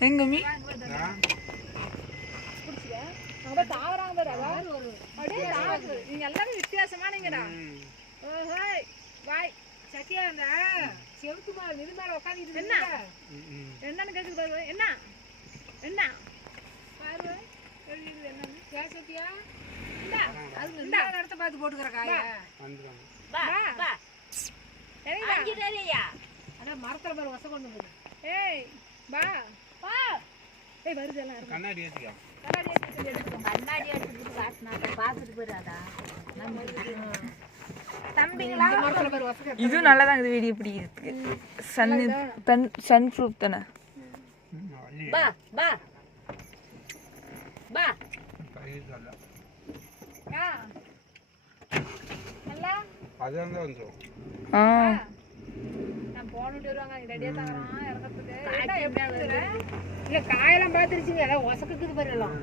எங்க மீ? வித்தியாசமானீங்கடா வாய். சத்தியா அந்த செவுத்து மேல இது மேல உட்காந்துட்டு என்ன? என்னன்னு கேக்குது பாரு என்ன? என்ன? பாரு என்னன்னு. ஏன் சத்தியா இந்தா, இடத்த பார்த்து போட்டுக்கிற காய. வந்துடுவாங்க பா பா சரிங்களா அஞ்சு தரையா? அதான் மரத்துல பாரு வசம் கொண்டு வந்து ஏய் பா பா ஏய் வருது எல்லாம். கண்ணாடி ஏற்றிக்கா கண்ணாடி எடுத்துக்கோ. கண்ணாடி எடுத்துட்டு காட்டினா பார்த்துட்டு போயிடாதா? தம்பிங்களா? இதுவும் நல்லா தான் இருக்குது வீடியோ இருக்கு. சன் தன் சன் ப்ரூஃப் தானே? பா பா பா அதான் தான் வந்துடும் ஆ. நான் போனுட்டு வருவாங்க ரெடியா தாங்கறான் இறங்கறதுக்கு என்ன எப்படி? இல்ல காயெல்லாம் பாத்துருச்சுங்க அதான் ஒசக்குக்குது பாரு எல்லாம்.